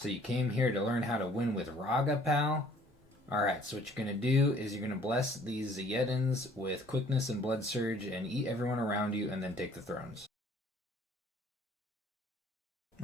So you came here to learn how to win with Ragha, pal? Alright, so what you're going to do is you're going to bless these Zayedins with quickness and blood surge and eat everyone around you and then take the thrones.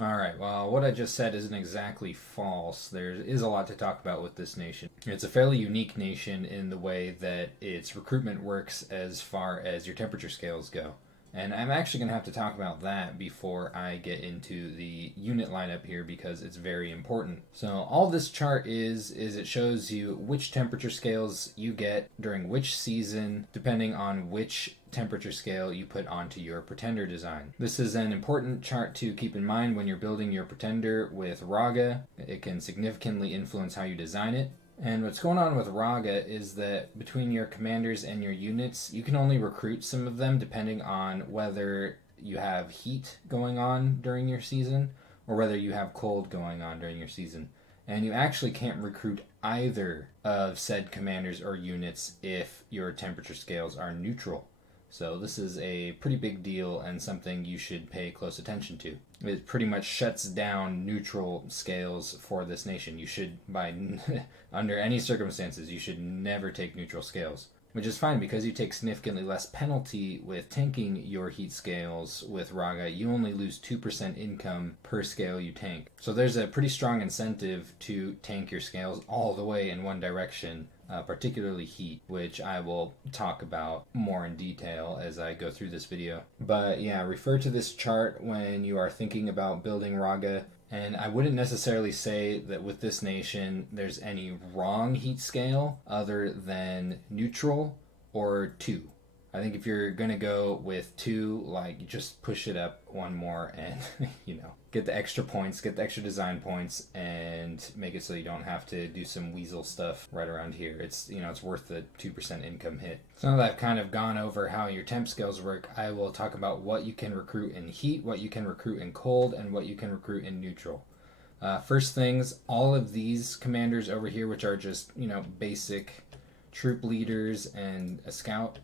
Alright, well, what I just said isn't exactly false. There is a lot to talk about with this nation. It's a fairly unique nation in the way that its recruitment works as far as your temperature scales go. And I'm actually going to have to talk about that before I get into the unit lineup here because it's very important. So all this chart is it shows you which temperature scales you get during which season, depending on which temperature scale you put onto your pretender design. This is an important chart to keep in mind when you're building your pretender with Ragha. It can significantly influence how you design it. And what's going on with Ragha is that between your commanders and your units, you can only recruit some of them depending on whether you have heat going on during your season or whether you have cold going on during your season. And you actually can't recruit either of said commanders or units if your temperature scales are neutral. So this is a pretty big deal and something you should pay close attention to. It pretty much shuts down neutral scales for this nation. You should, under any circumstances, you should never take neutral scales. Which is fine because you take significantly less penalty with tanking your heat scales with Ragha. You only lose 2% income per scale you tank. So there's a pretty strong incentive to tank your scales all the way in one direction. Particularly heat, which I will talk about more in detail as I go through this video. But yeah, refer to this chart when you are thinking about building Ragha. And I wouldn't necessarily say that with this nation there's any wrong heat scale other than neutral or 2. I think if you're going to go with 2, like, you just push it up one more and, get the extra points, get the extra design points, and make it so you don't have to do some weasel stuff right around here. It's worth the 2% income hit. So now that I've kind of gone over how your temp scales work, I will talk about what you can recruit in heat, what you can recruit in cold, and what you can recruit in neutral. First things, all of these commanders over here, which are just, basic troop leaders and a scout,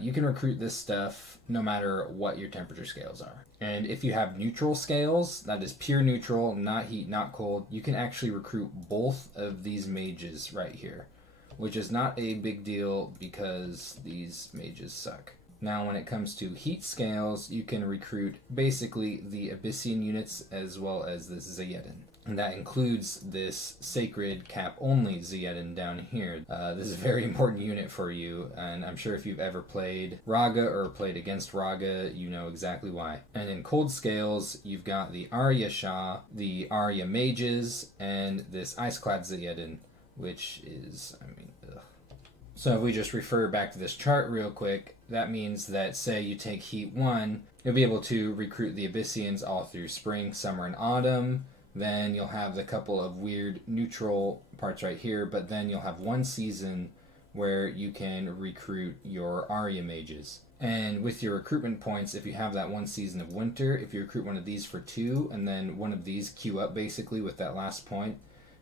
you can recruit this stuff no matter what your temperature scales are. And if you have neutral scales, that is pure neutral, not heat, not cold, you can actually recruit both of these mages right here, which is not a big deal because these mages suck. Now when it comes to heat scales, you can recruit basically the Abyssian units as well as the Zayedin. And that includes this sacred cap-only Zayedin down here. This is a very important unit for you, and I'm sure if you've ever played Ragha or played against Ragha, you know exactly why. And in cold scales, you've got the Arya Shah, the Arya Mages, and this Ice-clad Zayedin, which is, ugh. So if we just refer back to this chart real quick, that means that, say you take Heat 1, you'll be able to recruit the Abyssians all through spring, summer, and autumn. Then you'll have the couple of weird neutral parts right here, but then you'll have one season where you can recruit your Arya mages. And with your recruitment points, if you have that one season of winter, if you recruit one of these for 2, and then one of these queue up basically with that last point,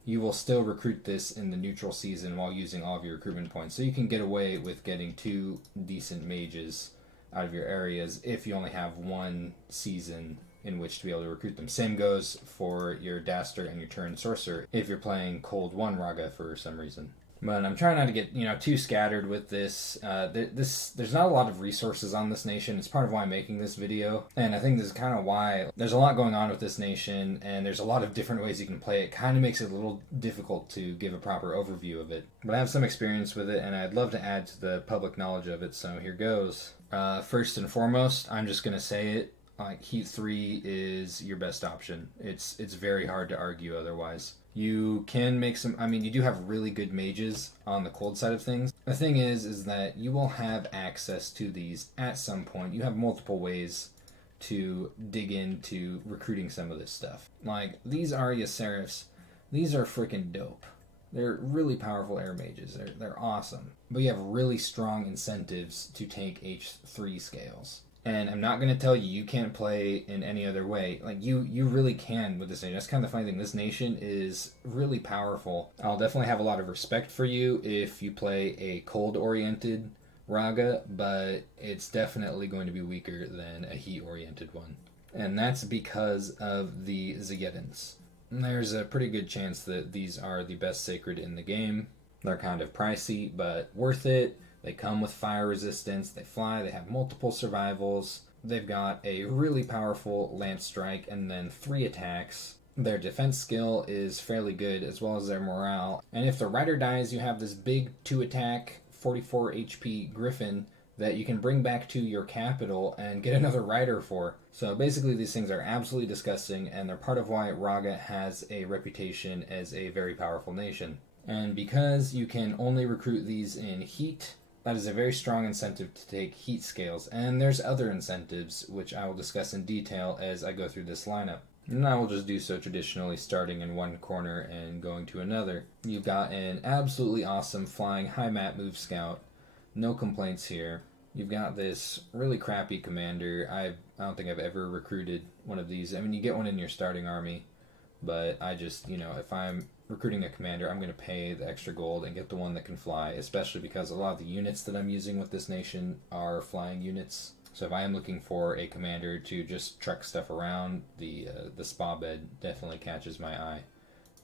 you will still recruit this in the neutral season while using all of your recruitment points. So you can get away with getting 2 decent mages out of your areas if you only have one season in which to be able to recruit them. Same goes for your Daster and your Turn Sorcerer if you're playing Cold 1 Ragha for some reason. But I'm trying not to get too scattered with this. There's not a lot of resources on this nation. It's part of why I'm making this video. And I think this is kind of why there's a lot going on with this nation, and there's a lot of different ways you can play it. Kind of makes it a little difficult to give a proper overview of it. But I have some experience with it, and I'd love to add to the public knowledge of it, so here goes. First and foremost, I'm just going to say it. Heat 3 is your best option. It's very hard to argue otherwise. You can make some, you do have really good mages on the cold side of things. The thing is that you will have access to these at some point. You have multiple ways to dig into recruiting some of this stuff. Like, these Arya Seraphs, these are freaking dope. They're really powerful air mages. They're awesome. But you have really strong incentives to take H3 scales. And I'm not going to tell you you can't play in any other way. Like, you really can with this nation. That's kind of the funny thing. This nation is really powerful. I'll definitely have a lot of respect for you if you play a cold-oriented Ragha, but it's definitely going to be weaker than a heat-oriented one. And that's because of the Zayedins. There's a pretty good chance that these are the best sacred in the game. They're kind of pricey, but worth it. They come with fire resistance, they fly, they have multiple survivals. They've got a really powerful lance strike and then 3 attacks. Their defense skill is fairly good, as well as their morale. And if the rider dies, you have this big 2-attack, 44 HP griffin that you can bring back to your capital and get another rider for. So basically these things are absolutely disgusting, and they're part of why Ragha has a reputation as a very powerful nation. And because you can only recruit these in heat, that is a very strong incentive to take heat scales. And there's other incentives, which I will discuss in detail as I go through this lineup. And I will just do so traditionally, starting in one corner and going to another. You've got an absolutely awesome flying high mat move scout. No complaints here. You've got this really crappy commander. I don't think I've ever recruited one of these. I mean, you get one in your starting army, but I just, if I'm recruiting a commander, I'm going to pay the extra gold and get the one that can fly, especially because a lot of the units that I'm using with this nation are flying units. So if I am looking for a commander to just truck stuff around, the spa bed definitely catches my eye.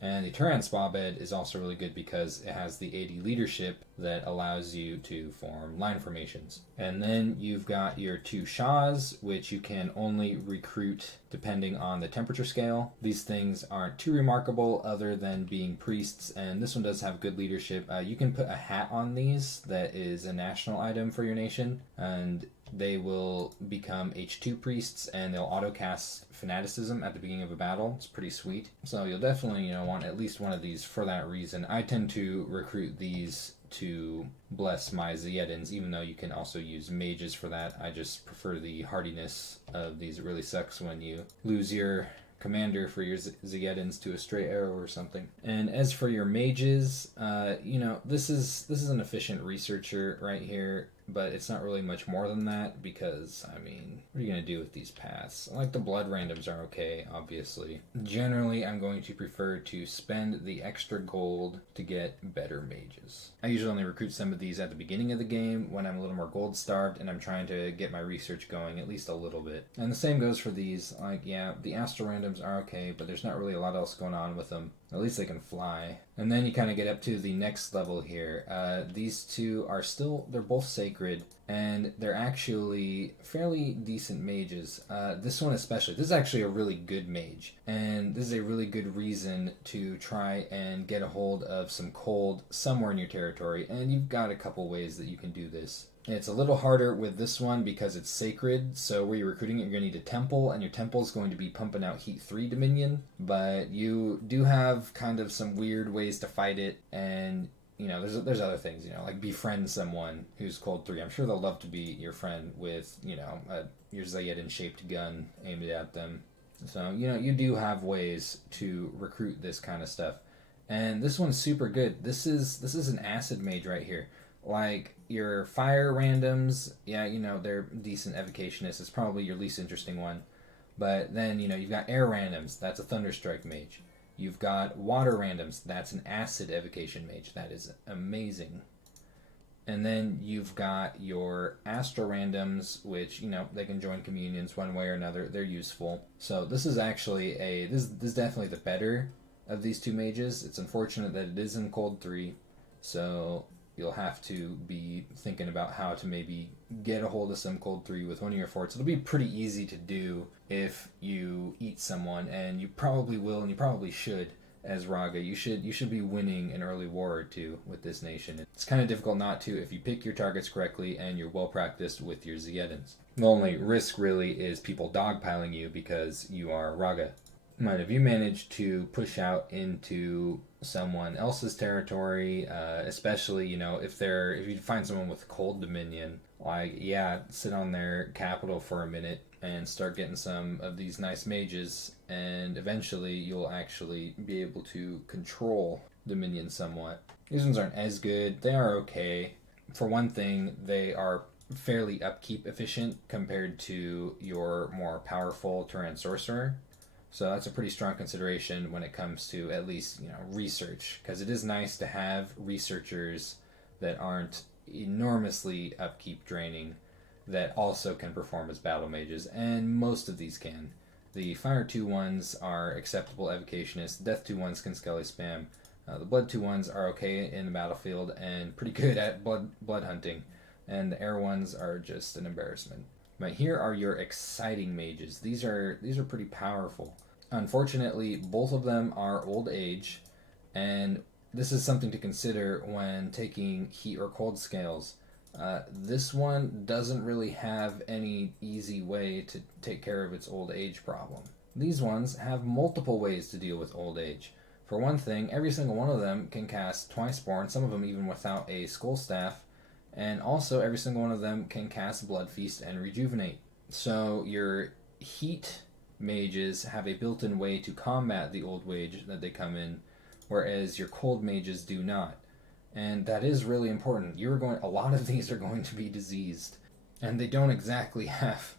And the Turan spa bed is also really good because it has the 80 leadership that allows you to form line formations. And then you've got your 2 Shahs, which you can only recruit depending on the temperature scale. These things aren't too remarkable other than being priests, and this one does have good leadership. You can put a hat on these that is a national item for your nation, and they will become H2 priests, and they'll auto-cast fanaticism at the beginning of a battle. It's pretty sweet. So you'll definitely, want at least one of these for that reason. I tend to recruit these to bless my Ziyedins, even though you can also use mages for that. I just prefer the hardiness of these. It really sucks when you lose your commander for your Ziyedins to a stray arrow or something. And as for your mages, this is an efficient researcher right here, but it's not really much more than that because, what are you going to do with these paths? Like, the blood randoms are okay, obviously. Generally, I'm going to prefer to spend the extra gold to get better mages. I usually only recruit some of these at the beginning of the game when I'm a little more gold starved and I'm trying to get my research going at least a little bit. And the same goes for these. The Astral randoms are okay, but there's not really a lot else going on with them. At least they can fly. And then you kind of get up to the next level here. These 2 are they're both sacred, and they're actually fairly decent mages. This one especially. This is actually a really good mage, and this is a really good reason to try and get a hold of some cold somewhere in your territory, and you've got a couple ways that you can do this. It's a little harder with this one because it's sacred, so where you're recruiting it, you're going to need a temple, and your temple is going to be pumping out Heat 3 Dominion, but you do have kind of some weird ways to fight it, and, there's other things, like befriend someone who's Cold 3. I'm sure they'll love to be your friend with, your Zayedin-shaped gun aimed at them. So, you do have ways to recruit this kind of stuff. And this one's super good. This is an acid mage right here. Like, your fire randoms, they're decent evocationists. It's probably your least interesting one. But then, you've got air randoms. That's a Thunderstrike mage. You've got water randoms. That's an acid evocation mage. That is amazing. And then you've got your astral randoms, which, they can join communions one way or another. They're useful. So this is actually this is definitely the better of these 2 mages. It's unfortunate that it is in Cold 3. So you'll have to be thinking about how to maybe get a hold of some Cold 3 with one of your forts. It'll be pretty easy to do if you eat someone, and you probably will, and you probably should as Ragha. You should be winning an early war or 2 with this nation. It's kind of difficult not to if you pick your targets correctly and you're well practiced with your Ziyedins. The only risk really is people dogpiling you because you are Ragha. But if you manage to push out into someone else's territory, especially, if you find someone with cold dominion, sit on their capital for a minute and start getting some of these nice mages, and eventually you'll actually be able to control dominion somewhat. These ones aren't as good. They are okay. For one thing, they are fairly upkeep efficient compared to your more powerful Turan sorcerer. So that's a pretty strong consideration when it comes to at least, research, because it is nice to have researchers that aren't enormously upkeep draining that also can perform as battle mages, and most of these can. The Fire 2 ones are acceptable evocationists. Death 2 ones can skelly spam. The Blood 2 ones are okay in the battlefield and pretty good at blood hunting. And the Air ones are just an embarrassment. But here are your exciting mages. These are pretty powerful. Unfortunately, both of them are old age, and this is something to consider when taking heat or cold scales. This one doesn't really have any easy way to take care of its old age problem. These ones have multiple ways to deal with old age. For one thing, every single one of them can cast Twiceborn, some of them even without a Skull Staff, and also every single one of them can cast Blood Feast and Rejuvenate. So your heat mages have a built-in way to combat the old age that they come in, whereas your cold mages do not. And that is really important. A lot of these are going to be diseased, and they don't exactly have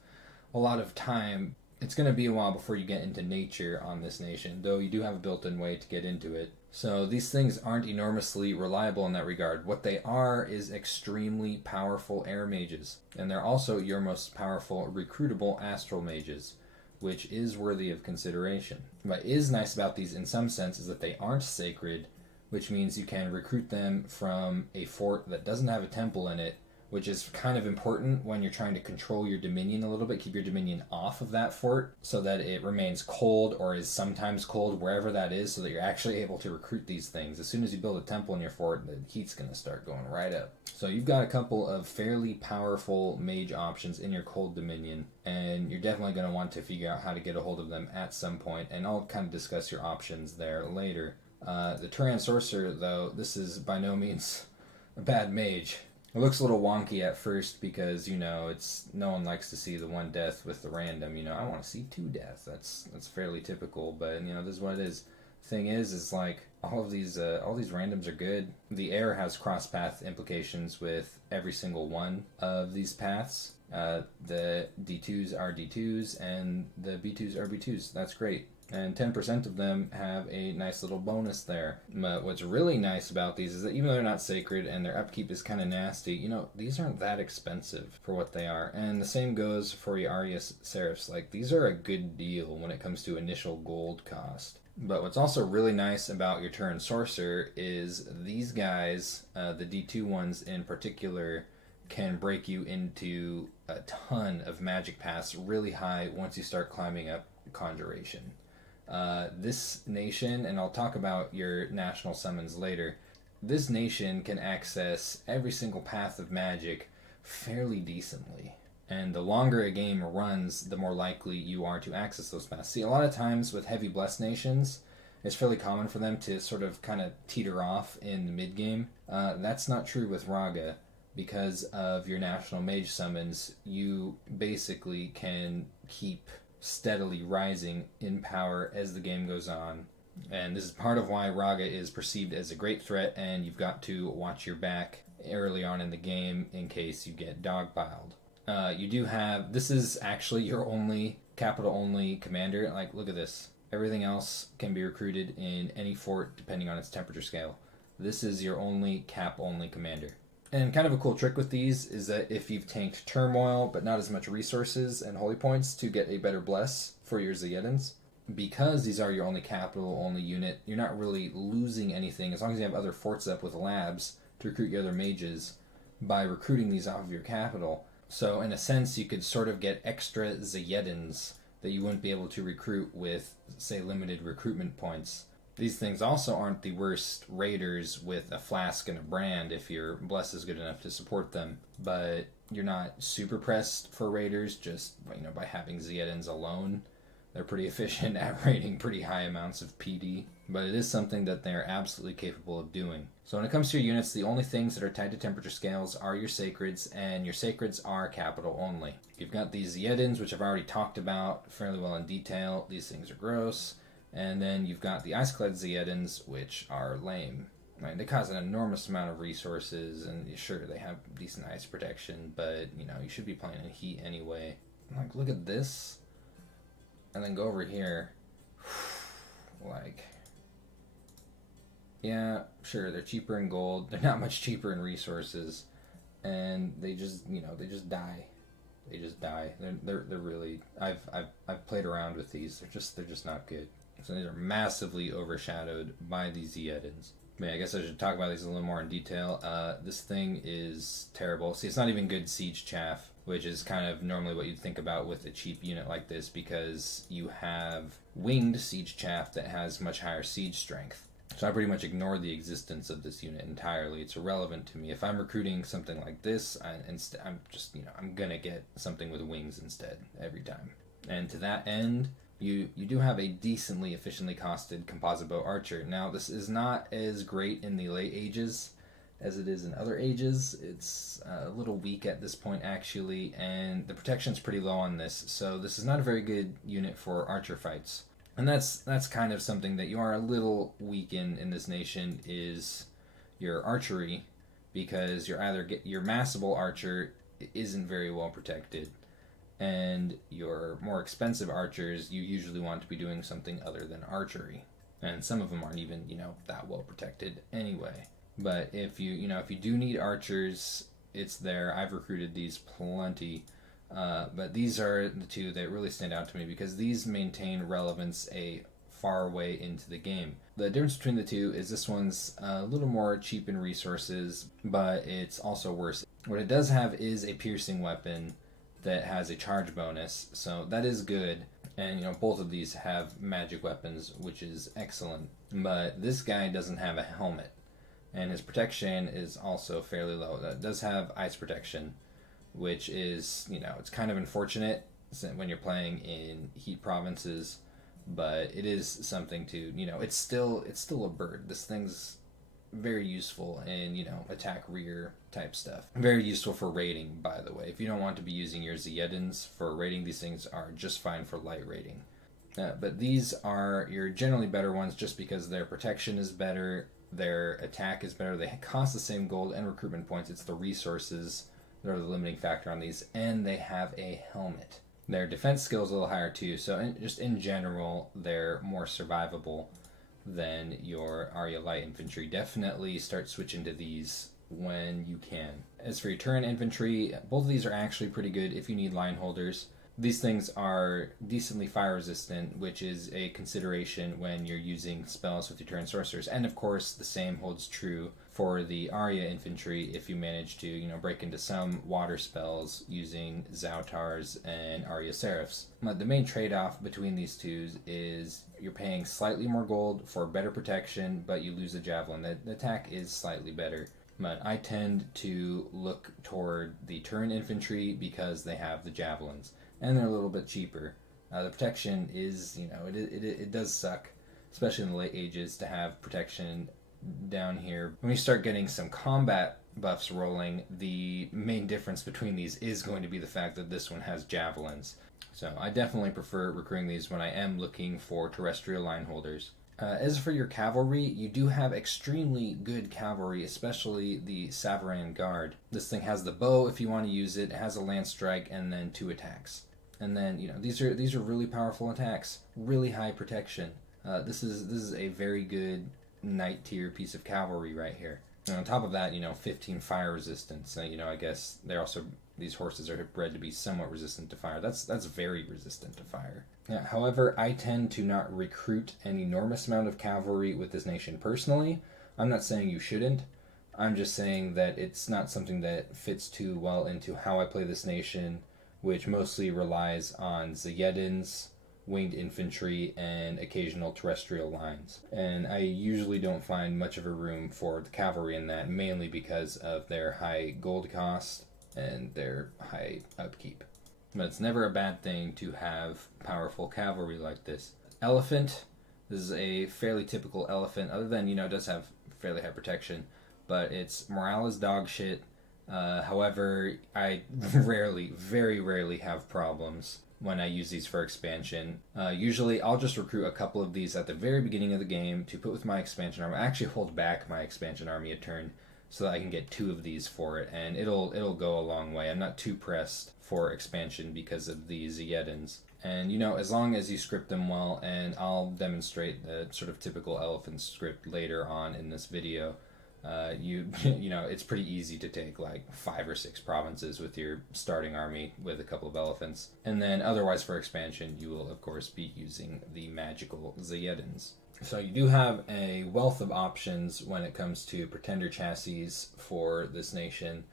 a lot of time. It's going to be a while before you get into nature on this nation, though you do have a built-in way to get into it. So these things aren't enormously reliable in that regard. What they are is extremely powerful air mages, and they're also your most powerful recruitable astral mages, which is worthy of consideration. What is nice about these in some sense is that they aren't sacred, which means you can recruit them from a fort that doesn't have a temple in it, which is kind of important when you're trying to control your dominion a little bit, keep your dominion off of that fort so that it remains cold or is sometimes cold wherever that is, so that you're actually able to recruit these things. As soon as you build a temple in your fort, the heat's going to start going right up. So you've got a couple of fairly powerful mage options in your cold dominion, and you're definitely going to want to figure out how to get a hold of them at some point, and I'll kind of discuss your options there later. The Tauran Sorcerer, though, this is by no means a bad mage. It looks a little wonky at first because, no one likes to see the one death with the random. I want to see 2 deaths. That's fairly typical, but, this is what it is. Thing is like, all these randoms are good. The air has cross-path implications with every single one of these paths. The D2s are D2s, and the B2s are B2s. That's great. And 10% of them have a nice little bonus there. But what's really nice about these is that even though they're not sacred and their upkeep is kind of nasty, these aren't that expensive for what they are. And the same goes for your Arius Seraphs. Like, these are a good deal when it comes to initial gold cost. But what's also really nice about your Tauran Sorcerer is these guys, the D2 ones in particular, can break you into a ton of magic paths really high once you start climbing up Conjuration. This nation, and I'll talk about your national summons later, this nation can access every single path of magic fairly decently. And the longer a game runs, the more likely you are to access those paths. See, a lot of times with heavy blessed nations, it's fairly common for them to sort of kind of teeter off in the mid-game. That's not true with Ragha. Because of your national mage summons, you basically can keep steadily rising in power as the game goes on. And this is part of why Ragha is perceived as a great threat, and you've got to watch your back early on in the game in case you get dogpiled. You do have, this is actually your only capital only commander. Like, look at this. Everything else can be recruited in any fort depending on its temperature scale. This is your only cap only commander. And kind of a cool trick with these is that if you've tanked Turmoil, but not as much resources and holy points to get a better bless for your Zayedans, because these are your only capital, only unit, you're not really losing anything as long as you have other forts up with labs to recruit your other mages by recruiting these off of your capital. So in a sense, you could sort of get extra Zayedans that you wouldn't be able to recruit with, say, limited recruitment points. These things also aren't the worst raiders with a flask and a brand if your bless is good enough to support them, but you're not super pressed for raiders just by having Zayedans alone. They're pretty efficient at raiding pretty high amounts of PD, but it is something that they're absolutely capable of doing. So when it comes to your units, the only things that are tied to temperature scales are your sacreds, and your sacreds are capital only. You've got these Zayedans, which I've already talked about fairly well in detail. These things are gross. And then you've got the Ice-Clad Zayedans, which are lame. Right? They cause an enormous amount of resources, and sure, they have decent ice protection, but, you should be playing in heat anyway. Like, look at this. And then go over here. Like, yeah, sure, they're cheaper in gold. They're not much cheaper in resources. And they just, they just die. They just die. They're really. I've played around with these. They're just not good. So these are massively overshadowed by these Zeddins. I guess I should talk about these a little more in detail. This thing is terrible. See, it's not even good siege chaff, which is kind of normally what you'd think about with a cheap unit like this, because you have winged siege chaff that has much higher siege strength. So I pretty much ignore the existence of this unit entirely. It's irrelevant to me. If I'm recruiting something like this, I'm just, I'm gonna get something with wings instead every time. And to that end, you do have a decently efficiently costed Composite Bow Archer. Now, this is not as great in the late ages as it is in other ages. It's a little weak at this point, actually, and the protection's pretty low on this, so this is not a very good unit for archer fights. And that's kind of something that you are a little weak in this nation, is your archery, because your massable archer isn't very well protected, and your more expensive archers, you usually want to be doing something other than archery, and some of them aren't even that well protected anyway. But if you do need archers, it's there. I've recruited these plenty. But these are the two that really stand out to me, because these maintain relevance a far way into the game. The difference between the two is this one's a little more cheap in resources, but it's also worse. What it does have is a piercing weapon that has a charge bonus, so that is good. And both of these have magic weapons, which is excellent. But this guy doesn't have a helmet, and his protection is also fairly low. That does have ice protection, which is, it's kind of unfortunate when you're playing in heat provinces, but it is something to, it's still a bird. This thing's very useful in, attack rear type stuff. Very useful for raiding, by the way. If you don't want to be using your Zeddins for raiding, these things are just fine for light raiding. But these are your generally better ones just because their protection is better, their attack is better, they cost the same gold and recruitment points. It's the resources that are the limiting factor on these, and they have a helmet. Their defense skill is a little higher too, so just in general, they're more survivable than your Arya Light Infantry. Definitely start switching to these when you can. As for your Turin Infantry, both of these are actually pretty good if you need line holders. These things are decently fire resistant, which is a consideration when you're using spells with your Turin Sorcerers. And of course, the same holds true for the Arya Infantry if you manage to, break into some water spells using Zautars and Arya Seraphs. But the main trade-off between these two is you're paying slightly more gold for better protection, but you lose the Javelin. The attack is slightly better. But I tend to look toward the Turin Infantry because they have the Javelins, and they're a little bit cheaper. The protection is, it does suck, especially in the late ages, to have protection down here. When you start getting some combat buffs rolling, the main difference between these is going to be the fact that this one has javelins. So I definitely prefer recruiting these when I am looking for terrestrial line holders. As for your cavalry, you do have extremely good cavalry, especially the Savaran Guard. This thing has the bow if you want to use it. It has a lance strike and then 2 attacks. And then, these are really powerful attacks, really high protection. This is a very good knight tier piece of cavalry right here. And on top of that, 15 fire resistance. I guess these horses are bred to be somewhat resistant to fire. That's very resistant to fire. Yeah, however, I tend to not recruit an enormous amount of cavalry with this nation personally. I'm not saying you shouldn't. I'm just saying that it's not something that fits too well into how I play this nation, which mostly relies on Zeddins, winged infantry, and occasional terrestrial lines. And I usually don't find much of a room for the cavalry in that, mainly because of their high gold cost and their high upkeep. But it's never a bad thing to have powerful cavalry like this. Elephant. This is a fairly typical elephant, other than, it does have fairly high protection, but its morale is dog shit. However, I very rarely have problems when I use these for expansion. Usually I'll just recruit a couple of these at the very beginning of the game to put with my expansion army. I actually hold back my expansion army a turn so that I can get 2 of these for it, and it'll go a long way. I'm not too pressed for expansion because of the Zeddins. And, as long as you script them well, and I'll demonstrate the sort of typical elephant script later on in this video, You know, it's pretty easy to take like 5 or 6 provinces with your starting army with a couple of elephants. And then otherwise for expansion, you will of course be using the magical Zayedins. So you do have a wealth of options when it comes to pretender chassis for this nation.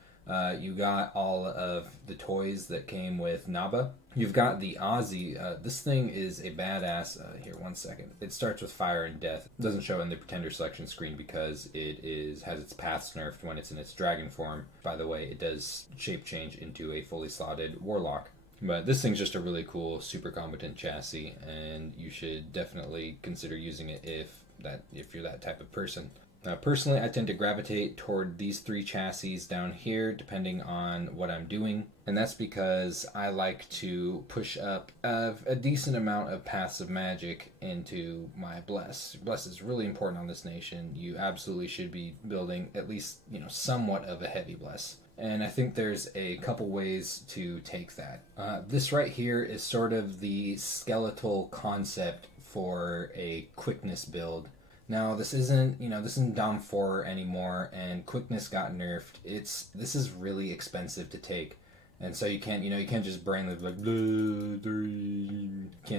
You got all of the toys that came with Naba. You've got the Aussie. This thing is a badass. Here, one second. It starts with Fire and Death. It doesn't show in the pretender selection screen because it has its paths nerfed when it's in its dragon form. By the way, it does shape change into a fully slotted warlock. But this thing's just a really cool, super competent chassis, and you should definitely consider using it if you're that type of person. Personally, I tend to gravitate toward these 3 chassis down here, depending on what I'm doing. And that's because I like to push up a decent amount of passive magic into my Bless. Bless is really important on this nation. You absolutely should be building at least, somewhat of a heavy Bless. And I think there's a couple ways to take that. This right here is sort of the skeletal concept for a quickness build. Now, this isn't Dom 4 anymore, and quickness got nerfed. This is really expensive to take. And so you can't just brainless like, can't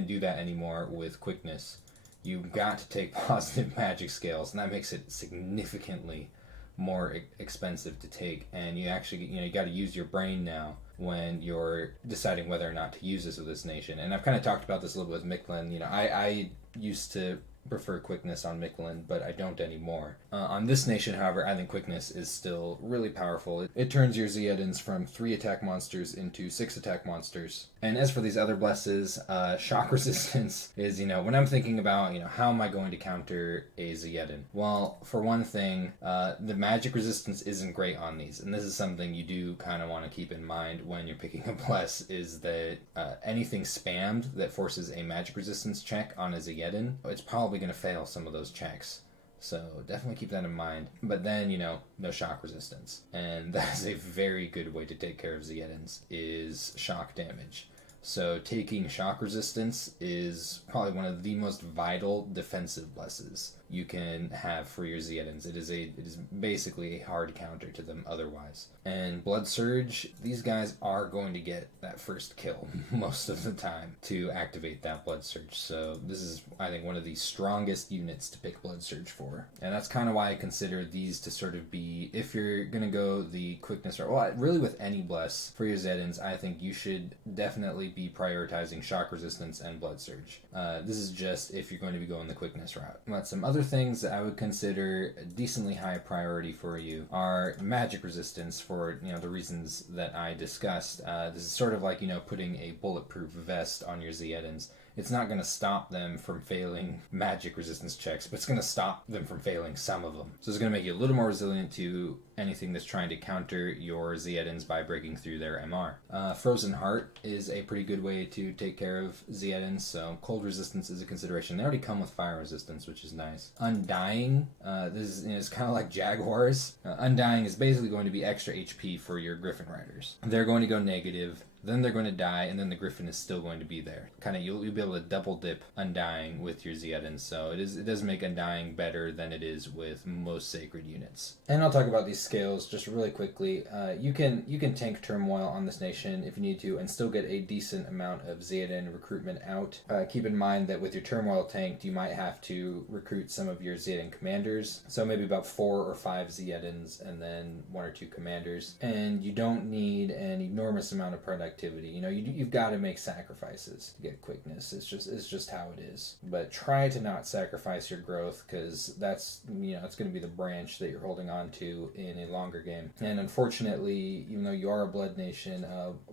do that anymore with quickness. You've got to take positive magic scales, and that makes it significantly more expensive to take. And you actually, you got to use your brain now when you're deciding whether or not to use this with this nation. And I've kind of talked about this a little bit with Mictlan. I used to prefer quickness on Mictlan, but I don't anymore. On this nation, however, I think quickness is still really powerful. It turns your Zayedins from 3 attack monsters into 6 attack monsters. And as for these other blesses, shock resistance is, when I'm thinking about, how am I going to counter a Zayedin? Well, for one thing, the magic resistance isn't great on these, and this is something you do kind of want to keep in mind when you're picking a bless, is that anything spammed that forces a magic resistance check on a Zayedin, it's probably going to fail some of those checks. So definitely keep that in mind. But then, no shock resistance. And that's a very good way to take care of Zayedins, is shock damage. So taking shock resistance is probably one of the most vital defensive blesses you can have for your Zayedins. It is basically a hard counter to them otherwise. And Blood Surge, these guys are going to get that first kill most of the time to activate that Blood Surge. So this is, I think, one of the strongest units to pick Blood Surge for. And that's kind of why I consider these to sort of be, if you're going to go the quickness, or really with any bless for your Zayedins, I think you should definitely be prioritizing shock resistance and Blood Surge. This is just if you're going to be going the quickness route. But some other things that I would consider a decently high priority for you are magic resistance for the reasons that I discussed. This is sort of like putting a bulletproof vest on your Zayedins. It's not going to stop them from failing magic resistance checks, but it's going to stop them from failing some of them. So it's going to make you a little more resilient to anything that's trying to counter your Zayedins by breaking through their MR. Frozen Heart is a pretty good way to take care of Zayedins, so cold resistance is a consideration. They already come with fire resistance, which is nice. Undying, this is kind of like Jaguars. Undying is basically going to be extra HP for your Griffin Riders. They're going to go negative, then they're going to die, and then the Griffin is still going to be there. You'll be able to double dip Undying with your Zayedins, so it does make Undying better than it is with most Sacred units. And I'll talk about these scales just really quickly. You can tank Turmoil on this nation if you need to, and still get a decent amount of Zayedin recruitment out. Keep in mind that with your Turmoil tanked, you might have to recruit some of your Zayedin commanders, so maybe about 4 or 5 Zayedins, and then 1 or 2 commanders. And you don't need an enormous amount of productivity. You've got to make sacrifices to get quickness. It's just how it is. But try to not sacrifice your growth, because that's it's going to be the branch that you're holding on to in a longer game. And unfortunately, even though you are a blood nation,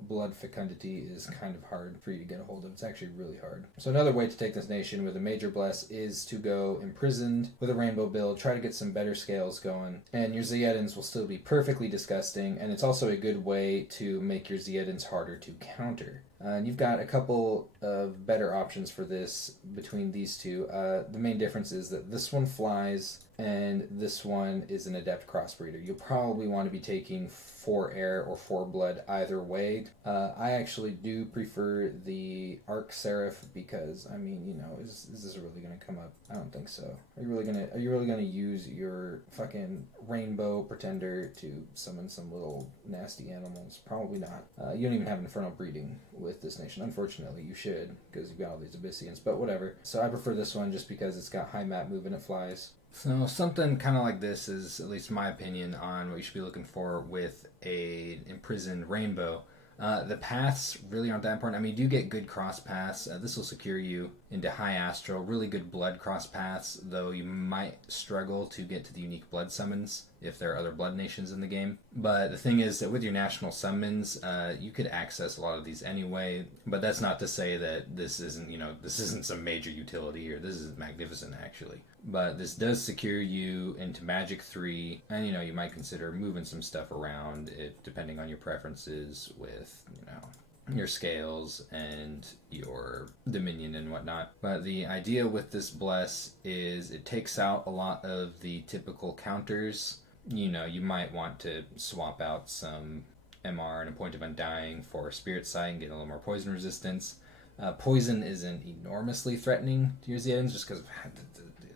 blood fecundity is kind of hard for you to get a hold of. It's actually really hard. So another way to take this nation with a major bless is to go imprisoned with a rainbow build. Try to get some better scales going, and your Zayedins will still be perfectly disgusting. And it's also a good way to make your Zayedins harder to counter. And you've got a couple of better options for this between these two. The main difference is that this one flies and this one is an adept crossbreeder. You'll probably want to be taking 4 air or 4 blood either way. I actually do prefer the Arc Seraph because, I mean, you know, is this really going to come up? I don't think so. Are you really gonna use your fucking rainbow pretender to summon some little nasty animals? Probably not. You don't even have infernal breeding with this nation. Unfortunately, you should, because you've got all these Abyssians, but whatever. So I prefer this one just because it's got high map move and it flies. So something kind of like this is, at least my opinion, on what you should be looking for with a imprisoned rainbow. The paths really aren't that important. I mean, you do get good cross paths. This will secure you into high astral. Really good blood cross paths, though you might struggle to get to the unique blood summons if there are other blood nations in the game. But the thing is that with your national summons, you could access a lot of these anyway. But that's not to say that this isn't some major utility here. This is magnificent, actually. But this does secure you into Magic 3, and you might consider moving some stuff around depending on your preferences with, your scales and your dominion and whatnot. But the idea with this bless is it takes out a lot of the typical counters. You might want to swap out some MR and a Point of Undying for Spirit Sight and get a little more poison resistance. Poison isn't enormously threatening to your Zeans just because of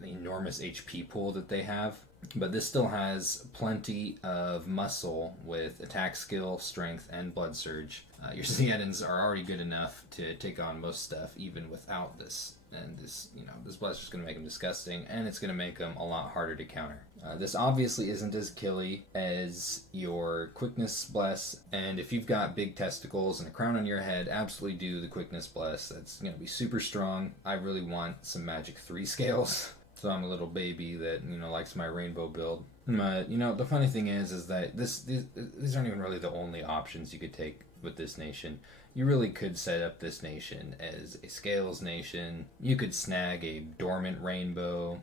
the enormous HP pool that they have. But this still has plenty of muscle with attack skill, strength, and blood surge. Your Zeans are already good enough to take on most stuff even without this. And this bless is just going to make them disgusting, and it's going to make them a lot harder to counter. This obviously isn't as killy as your quickness bless, and if you've got big testicles and a crown on your head, absolutely do the quickness bless. That's going to be super strong. I really want some Magic 3 scales. So I'm a little baby that, likes my rainbow build. But, the funny thing is that these aren't even really the only options you could take with this nation. You really could set up this nation as a scales nation. You could snag a dormant rainbow.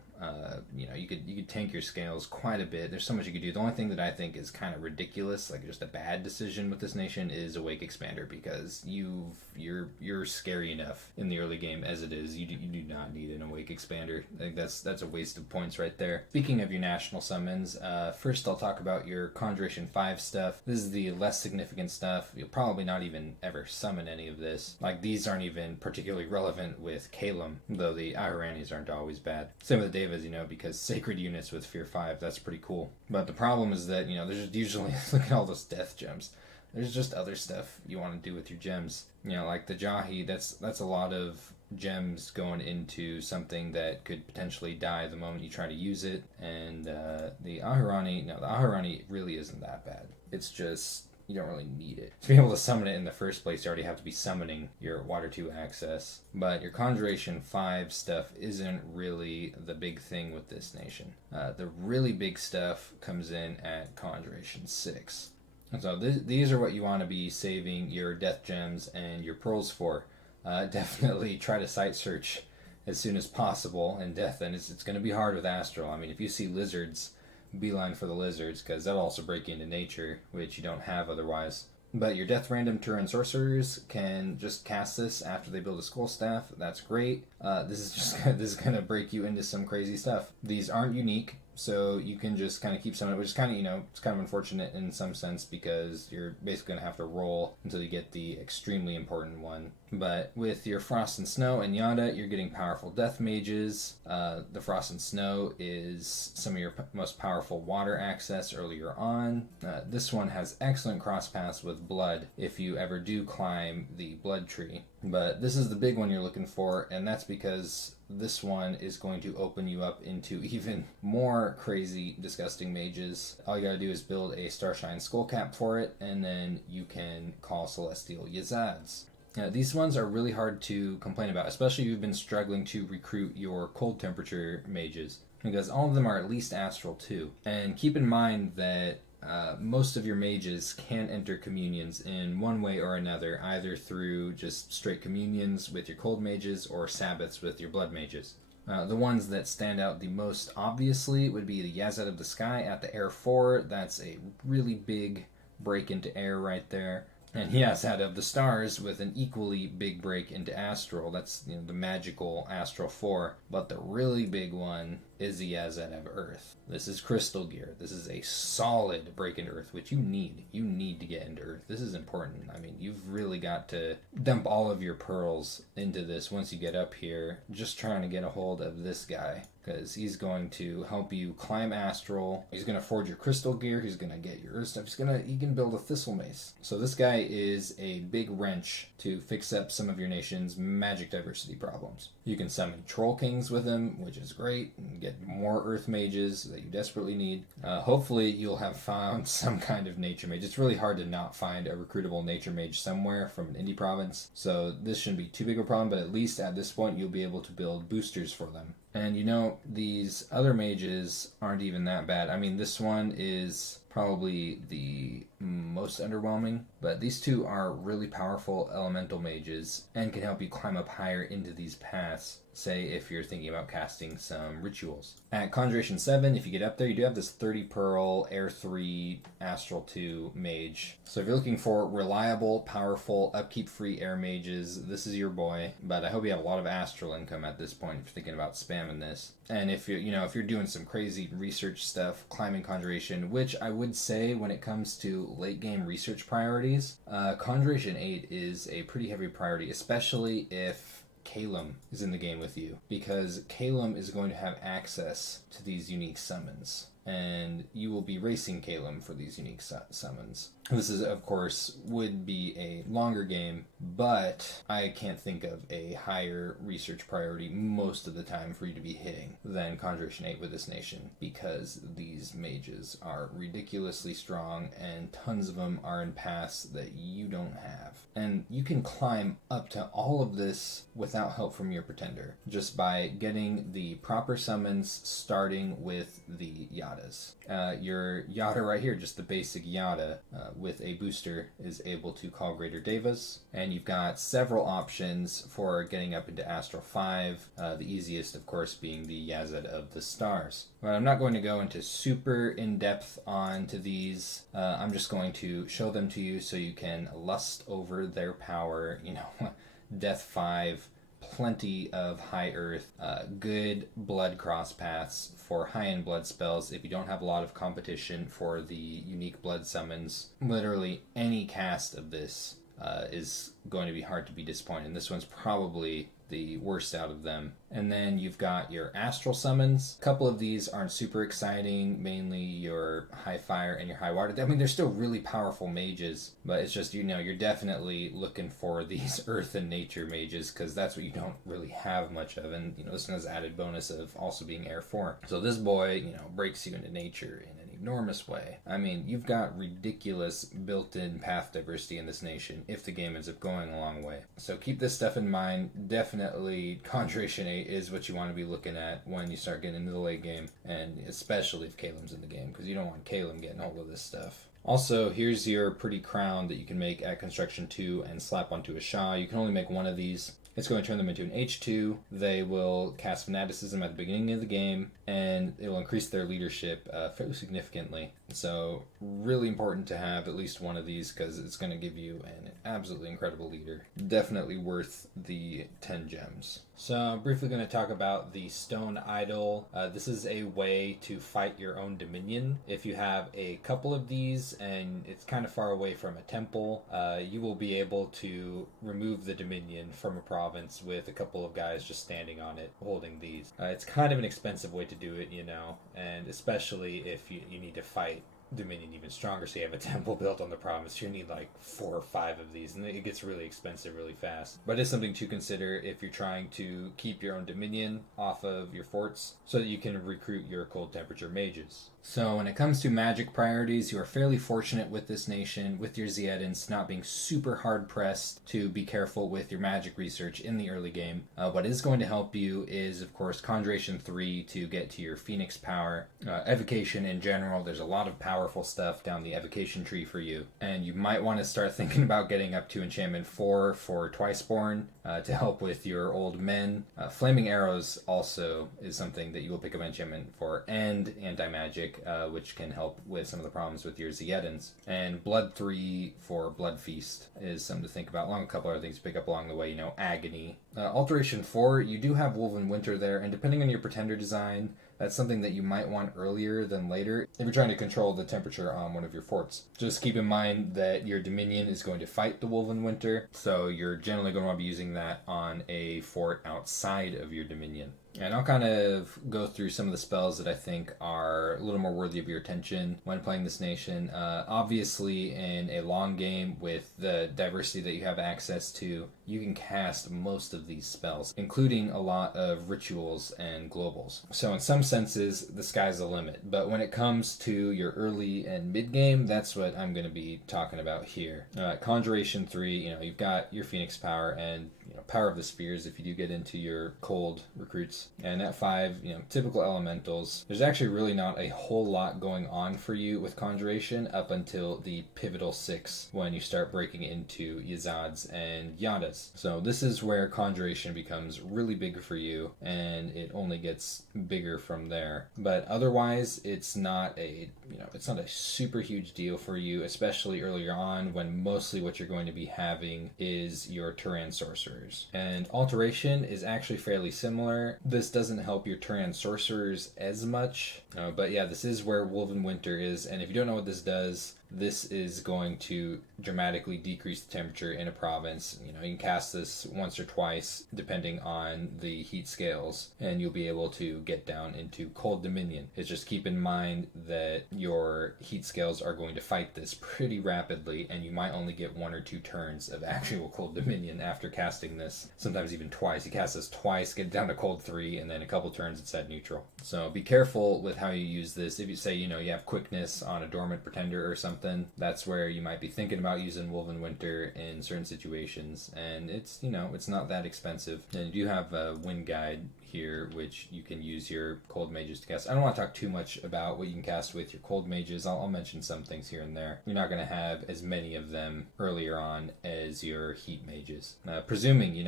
You could tank your scales quite a bit. There's so much you could do. The only thing that I think is kind of ridiculous, like just a bad decision with this nation, is Awake Expander, because you're scary enough in the early game as it is. You do not need an Awake Expander. I think that's a waste of points right there. Speaking of your national summons, first I'll talk about your Conjuration 5 stuff. This is the less significant stuff. You'll probably not even ever summon any of this. Like, these aren't even particularly relevant with Kalem, though the Ahuranis aren't always bad. Same with Devas, because sacred units with Fear 5, that's pretty cool. But the problem is that, there's just usually, look at all those death gems. There's just other stuff you want to do with your gems. Like the Jahi, that's a lot of gems going into something that could potentially die the moment you try to use it. And the Ahurani really isn't that bad. It's just, you don't really need it. To be able to summon it in the first place, you already have to be summoning your Water 2 access. But your Conjuration 5 stuff isn't really the big thing with this nation. The really big stuff comes in at Conjuration 6. And so these are what you want to be saving your Death Gems and your Pearls for. Definitely try to site search as soon as possible in Death, and it's going to be hard with Astral. I mean, if you see lizards, beeline for the lizards, because that'll also break you into nature, which you don't have otherwise. But your Death Random Turin Sorcerers can just cast this after they build a Skull Staff. That's great. This is gonna break you into some crazy stuff. These aren't unique, so you can just kind of keep some of it, which is kind of, it's kind of unfortunate in some sense, because you're basically going to have to roll until you get the extremely important one. But with your Frost and Snow and Yada, you're getting powerful Death Mages. The Frost and Snow is some of your most powerful water access earlier on. This one has excellent cross paths with Blood if you ever do climb the Blood Tree. But this is the big one you're looking for, and that's because this one is going to open you up into even more crazy, disgusting mages. All you gotta do is build a Starshine Skullcap for it, and then you can call Celestial Yazads. Now, these ones are really hard to complain about, especially if you've been struggling to recruit your cold temperature mages, because all of them are at least Astral 2. And keep in mind that most of your mages can enter communions in one way or another, either through just straight communions with your cold mages or Sabbaths with your blood mages. The ones that stand out the most obviously would be the Yazad of the Sky at the Air 4. That's a really big break into air right there. And yes, out of the stars with an equally big break into Astral. That's the magical Astral 4. But the really big one is the Yazet of Earth. This is crystal gear. This is a solid break into Earth, which you need. You need to get into Earth. This is important. I mean, you've really got to dump all of your pearls into this once you get up here, just trying to get a hold of this guy, because he's going to help you climb Astral. He's going to forge your crystal gear. He's going to get your Earth stuff. He can build a thistle mace. So this guy is a big wrench to fix up some of your nation's magic diversity problems. You can summon troll kings with him, which is great, and get more earth mages that you desperately need. Hopefully you'll have found some kind of nature mage. It's really hard to not find a recruitable nature mage somewhere from an indie province, so this shouldn't be too big of a problem, but at least at this point you'll be able to build boosters for them. And these other mages aren't even that bad. I mean, this one is probably the most underwhelming, but these two are really powerful elemental mages and can help you climb up higher into these paths, say if you're thinking about casting some rituals. At Conjuration 7, if you get up there, you do have this 30 Pearl, Air 3, Astral 2 mage. So if you're looking for reliable, powerful, upkeep-free air mages, this is your boy. But I hope you have a lot of Astral income at this point if you're thinking about spamming this. And if you're doing some crazy research stuff, climbing Conjuration, which I would say when it comes to late game research priorities, Conjuration 8 is a pretty heavy priority, especially if Calum is in the game with you, because Calum is going to have access to these unique summons, and you will be racing Calum for these unique summons. This is, of course, would be a longer game, but I can't think of a higher research priority most of the time for you to be hitting than Conjuration 8 with this nation, because these mages are ridiculously strong and tons of them are in paths that you don't have. And you can climb up to all of this without help from your pretender, just by getting the proper summons, starting with the Yadas. Your Yada right here, just the basic Yada, with a booster, is able to call Greater Devas, and you've got several options for getting up into Astral 5, the easiest of course being the Yazet of the Stars. But I'm not going to go into super in-depth onto these. I'm just going to show them to you so you can lust over their power. Death 5, plenty of high earth, good blood cross paths for high-end blood spells if you don't have a lot of competition for the unique blood summons. Literally any cast of this is going to be hard to be disappointed. This one's probably the worst out of them. And then you've got your Astral Summons. A couple of these aren't super exciting, mainly your High Fire and your High Water. I mean, they're still really powerful mages, but it's just, you're definitely looking for these Earth and Nature mages, because that's what you don't really have much of. And, this one has added bonus of also being Air 4. So this boy, breaks you into Nature in an enormous way. I mean, you've got ridiculous built-in path diversity in this nation if the game ends up going a long way. So keep this stuff in mind. Definitely Conjuration 8 is what you want to be looking at when you start getting into the late game, and especially if Calum's in the game, because you don't want Calum getting hold of this stuff. Also, here's your pretty crown that you can make at Construction 2 and slap onto a Shah. You can only make one of these. It's going to turn them into an H2. They will cast Fanaticism at the beginning of the game, and it will increase their leadership fairly significantly. So really important to have at least one of these, because it's going to give you an absolutely incredible leader. Definitely worth the 10 gems. So I'm briefly going to talk about the Stone Idol. This is a way to fight your own dominion. If you have a couple of these and it's kind of far away from a temple, you will be able to remove the dominion from a province with a couple of guys just standing on it holding these. It's kind of an expensive way to do it, and especially if you need to fight Dominion even stronger, so you have a temple built on the province, you need like 4 or 5 of these, and it gets really expensive really fast. But it's something to consider if you're trying to keep your own Dominion off of your forts, so that you can recruit your cold temperature mages. So when it comes to magic priorities, you are fairly fortunate with this nation, with your Zeadins not being super hard pressed to be careful with your magic research in the early game. What is going to help you is, of course, Conjuration 3 to get to your Phoenix power. Evocation in general, there's a lot of power powerful stuff down the evocation tree for you. And you might want to start thinking about getting up to enchantment 4 for Twiceborn to help with your old men. Flaming Arrows also is something that you will pick up enchantment for, and anti-magic, which can help with some of the problems with your Zeddens. And Blood 3 for Blood Feast is something to think about, along with a couple other things to pick up along the way, Agony. Alteration 4, you do have Woven Winter there, and depending on your Pretender design, that's something that you might want earlier than later if you're trying to control the temperature on one of your forts. Just keep in mind that your Dominion is going to fight the Woven Winter, so you're generally going to want to be using that on a fort outside of your Dominion. And I'll kind of go through some of the spells that I think are a little more worthy of your attention when playing this nation. Obviously, in a long game with the diversity that you have access to, you can cast most of these spells, including a lot of rituals and globals. So in some senses, the sky's the limit. But when it comes to your early and mid game, that's what I'm going to be talking about here. Conjuration 3, you've got your Phoenix Power and Power of the Spears if you do get into your cold recruits. And at 5, typical elementals. There's actually really not a whole lot going on for you with Conjuration up until the pivotal 6 when you start breaking into Yazads and Yadas. So this is where Conjuration becomes really big for you, and it only gets bigger from there. But otherwise, it's not a super huge deal for you, especially earlier on when mostly what you're going to be having is your Turan Sorcerers. And Alteration is actually fairly similar. This doesn't help your Turan Sorcerers as much, but yeah, this is where Woven Winter is, and if you don't know what this does, this is going to dramatically decrease the temperature in a province. You can cast this once or twice depending on the heat scales, and you'll be able to get down into Cold Dominion. It's just keep in mind that your heat scales are going to fight this pretty rapidly, and you might only get 1 or 2 turns of actual Cold Dominion after casting this. Sometimes even twice. You cast this twice, get it down to Cold 3, and then a couple turns it's at neutral. So be careful with how you use this. If you say, you have quickness on a Dormant Pretender or something, that's where you might be thinking about using Woven Winter in certain situations, and it's not that expensive. And you do have a Wind Guide here, which you can use your Cold Mages to cast. I don't want to talk too much about what you can cast with your Cold Mages. I'll mention some things here and there. You're not going to have as many of them earlier on as your Heat Mages. Presuming,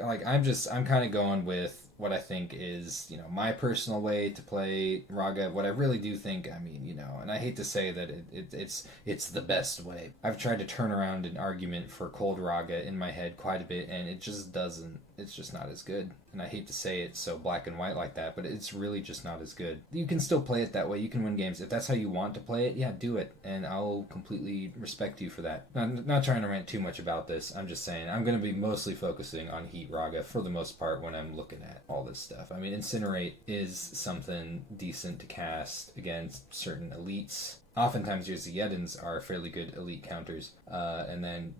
I'm kind of going with what I think is, my personal way to play Ragha. What I really do think, and I hate to say that it's the best way. I've tried to turn around an argument for Cold Ragha in my head quite a bit, and it just doesn't. It's just not as good. And I hate to say it so black and white like that, but it's really just not as good. You can still play it that way. You can win games. If that's how you want to play it, yeah, do it. And I'll completely respect you for that. I'm not trying to rant too much about this. I'm just saying I'm going to be mostly focusing on Heat Ragha for the most part when I'm looking at all this stuff. Incinerate is something decent to cast against certain elites. Oftentimes your Zeddens are fairly good elite counters. And then,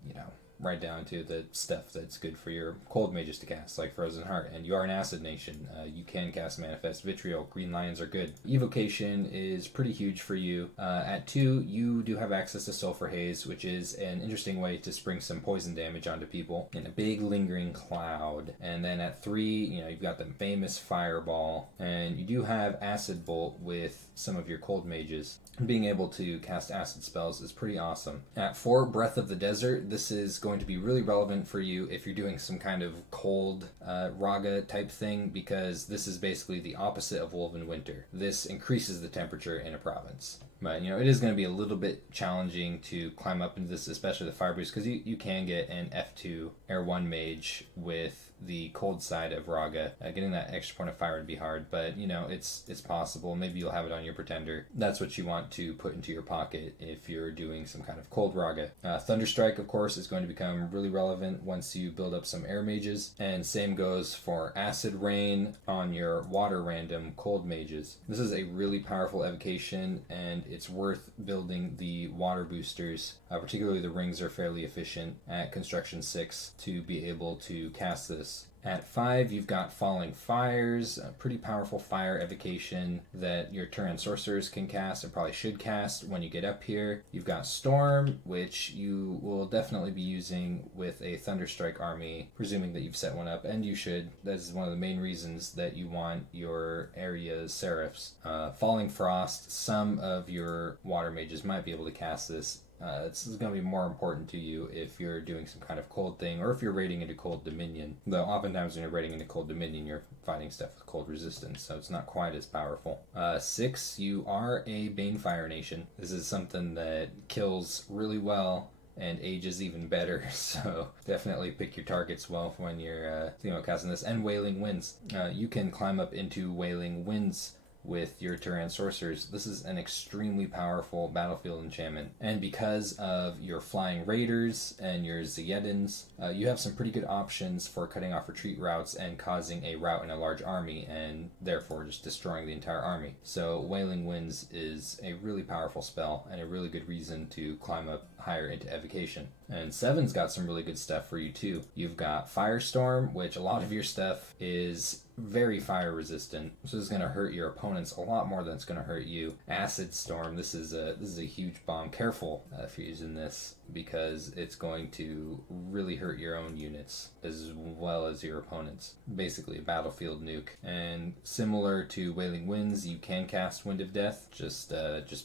right down to the stuff that's good for your Cold Mages to cast, like Frozen Heart. And you are an Acid Nation. You can cast Manifest Vitriol. Green Lions are good. Evocation is pretty huge for you. At 2, you do have access to Sulfur Haze, which is an interesting way to spring some poison damage onto people in a big lingering cloud. And then at 3, you've got the famous Fireball. And you do have Acid Bolt with some of your Cold Mages. Being able to cast acid spells is pretty awesome. At 4, Breath of the Desert. This is going to be really relevant for you if you're doing some kind of cold Ragha type thing, because this is basically the opposite of Woven Winter. This increases the temperature in a province. But, it is going to be a little bit challenging to climb up into this, especially the Fire Boost, because you can get an F2 Air 1 Mage with the cold side of Ragha. Getting that extra point of fire would be hard, but, it's possible. Maybe you'll have it on your Pretender. That's what you want to put into your pocket if you're doing some kind of cold Ragha. Thunderstrike, of course, is going to become really relevant once you build up some Air Mages, and same goes for Acid Rain on your Water Random Cold Mages. This is a really powerful evocation, and it's worth building the water boosters. Particularly the rings are fairly efficient at Construction 6 to be able to cast this. At 5, you've got Falling Fires, a pretty powerful fire evocation that your Turan sorcerers can cast and probably should cast when you get up here. You've got Storm, which you will definitely be using with a Thunderstrike army, presuming that you've set one up, and you should. That is one of the main reasons that you want your area's Seraphs. Falling Frost, some of your water mages might be able to cast this. This is going to be more important to you if you're doing some kind of cold thing or if you're raiding into Cold Dominion. Though oftentimes when you're raiding into Cold Dominion, you're fighting stuff with cold resistance, so it's not quite as powerful. 6, you are a Banefire Nation. This is something that kills really well and ages even better, so definitely pick your targets well when you're thinking about casting this. And Wailing Winds. You can climb up into Wailing Winds with your Turan sorcerers. This is an extremely powerful battlefield enchantment, and because of your flying raiders and your Ziyedins, you have some pretty good options for cutting off retreat routes and causing a rout in a large army, and therefore just destroying the entire army. So Wailing Winds is a really powerful spell and a really good reason to climb up higher into evocation. And 7's got some really good stuff for you too. You've got Firestorm, which a lot of your stuff is very fire resistant, so this is going to hurt your opponents a lot more than it's going to hurt you. Acid Storm, this is a huge bomb. Careful if you're using this, because it's going to really hurt your own units as well as your opponents. Basically a battlefield nuke. And similar to Wailing Winds, you can cast Wind of Death. Just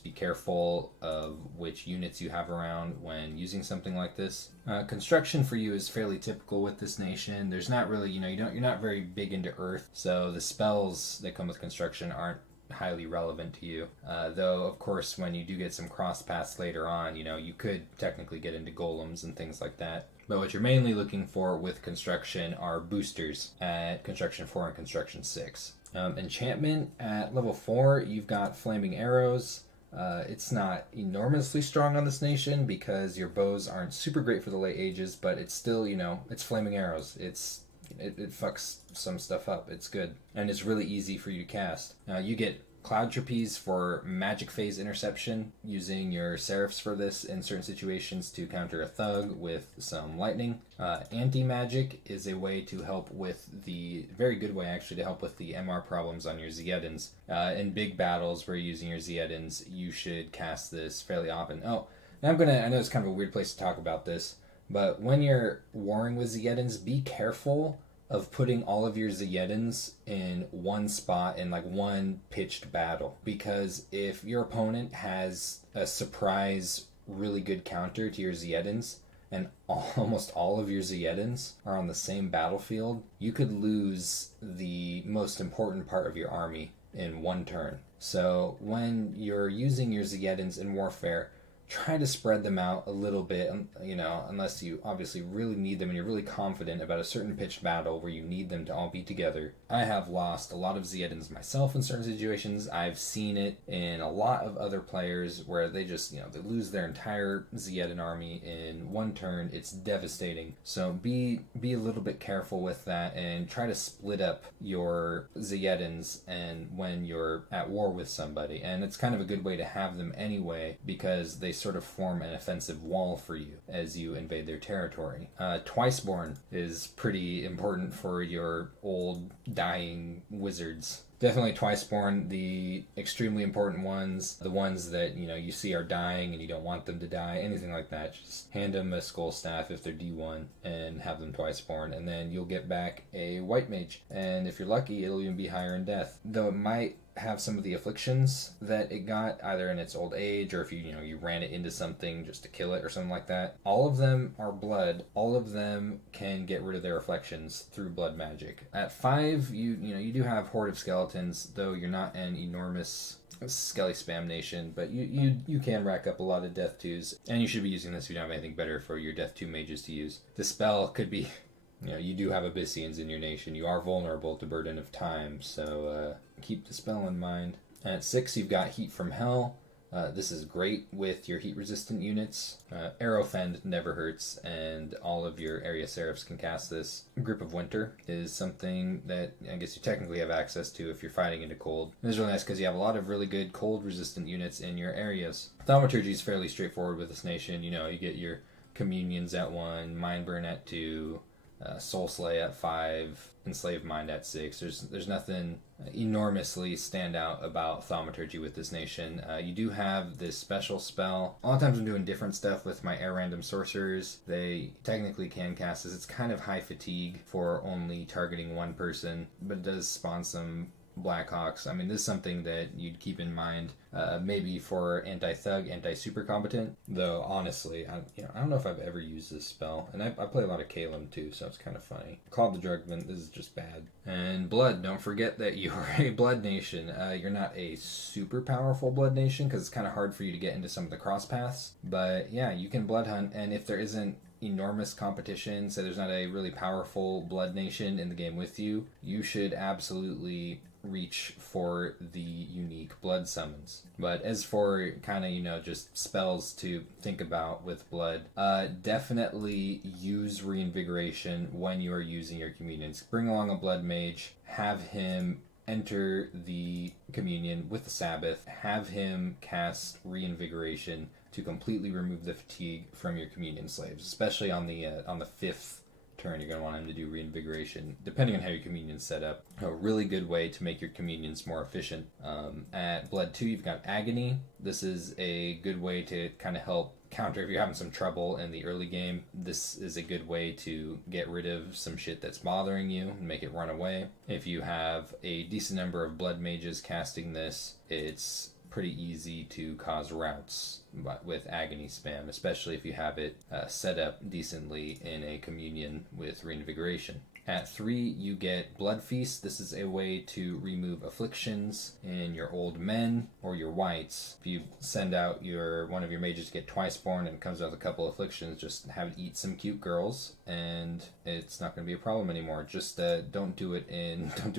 be careful of which units you have around when using something like this. Construction for you is fairly typical with this nation. There's not really, you're not very big into earth, so the spells that come with construction aren't highly relevant to you. Though, of course, when you do get some cross paths later on, you could technically get into golems and things like that. But what you're mainly looking for with construction are boosters at construction 4 and construction 6. Enchantment at level 4, you've got Flaming Arrows. It's not enormously strong on this nation because your bows aren't super great for the late ages, but it's still, it's Flaming Arrows. It fucks some stuff up. It's good. And it's really easy for you to cast. You get Cloud Trapeze for magic phase interception, using your Seraphs for this in certain situations to counter a thug with some lightning. Anti-magic is a way to help with very good way actually, to help with the MR problems on your Ziyedins. In big battles where you're using your Ziyedins, you should cast this fairly often. Oh, now I know it's kind of a weird place to talk about this, but when you're warring with Ziyedins, be careful of putting all of your Ziyedins in one spot in like one pitched battle, because if your opponent has a surprise really good counter to your Ziyedins and almost all of your Ziyedins are on the same battlefield, you could lose the most important part of your army in one turn. So when you're using your Ziyedins in warfare, try to spread them out a little bit, unless you obviously really need them and you're really confident about a certain pitched battle where you need them to all be together. I have lost a lot of Ziyedins myself in certain situations. I've seen it in a lot of other players where they just, they lose their entire Ziyedin army in one turn. It's devastating. So be a little bit careful with that and try to split up your Ziyedins and when you're at war with somebody. And it's kind of a good way to have them anyway, because they sort of form an offensive wall for you as you invade their territory. Twiceborn is pretty important for your old dying wizards. Definitely Twiceborn, the extremely important ones, the ones that you see are dying and you don't want them to die, anything like that. Just hand them a Skull Staff if they're D1 and have them Twiceborn, and then you'll get back a White Mage. And if you're lucky, it'll even be higher in death. Though it might have some of the afflictions that it got either in its old age, or if you ran it into something just to kill it or something like that. All of them are blood. All of them can get rid of their reflections through blood magic. At 5, you do have Horde of Skeletons, though you're not an enormous Skelly spam nation, but you can rack up a lot of Death 2s, and you should be using this if you don't have anything better for your Death 2 mages to use. The spell could be, you do have Abyssians in your nation. You are vulnerable to Burden of Time, so keep the spell in mind. At 6, you've got Heat from Hell. This is great with your heat-resistant units. Arrowfend never hurts, and all of your area Seraphs can cast this. Grip of Winter is something that I guess you technically have access to if you're fighting into cold. And it's really nice because you have a lot of really good cold-resistant units in your areas. Thaumaturgy is fairly straightforward with this nation. You get your Communions at 1, Mindburn at 2, Soul Slay at 5, Enslave Mind at 6. There's nothing enormously stand out about Thaumaturgy with this nation. You do have this special spell. A lot of times I'm doing different stuff with my air random sorcerers. They technically can cast this. It's kind of high fatigue for only targeting one person, but it does spawn some Blackhawks. I mean, this is something that you'd keep in mind, maybe for anti-thug, anti-super competent. Though honestly, I don't know if I've ever used this spell, and I play a lot of Kalem too, so it's kind of funny. Call of the Drugman, this is just bad. And blood. Don't forget that you are a blood nation. You're not a super powerful blood nation because it's kind of hard for you to get into some of the cross paths. But yeah, you can blood hunt, and if there isn't enormous competition, so there's not a really powerful blood nation in the game with you, you should absolutely reach for the unique blood summons. But as for kind of, just spells to think about with blood, definitely use reinvigoration when you are using your communions. Bring along a blood mage, have him enter the communion with the Sabbath, have him cast reinvigoration to completely remove the fatigue from your communion slaves, especially on the fifth turn. You're going to want him to do reinvigoration, depending on how your communion's set up. A really good way to make your communions more efficient. At Blood 2, you've got Agony. This is a good way to kind of help counter if you're having some trouble in the early game. This is a good way to get rid of some shit that's bothering you and make it run away. If you have a decent number of blood mages casting this, it's pretty easy to cause routes with Agony spam, especially if you have it set up decently in a communion with reinvigoration. At 3, you get Blood Feast. This is a way to remove afflictions in your old men or your whites. If you send out one of your mages to get twice born and it comes out with a couple afflictions, just have it eat some cute girls and it's not going to be a problem anymore. Just don't do it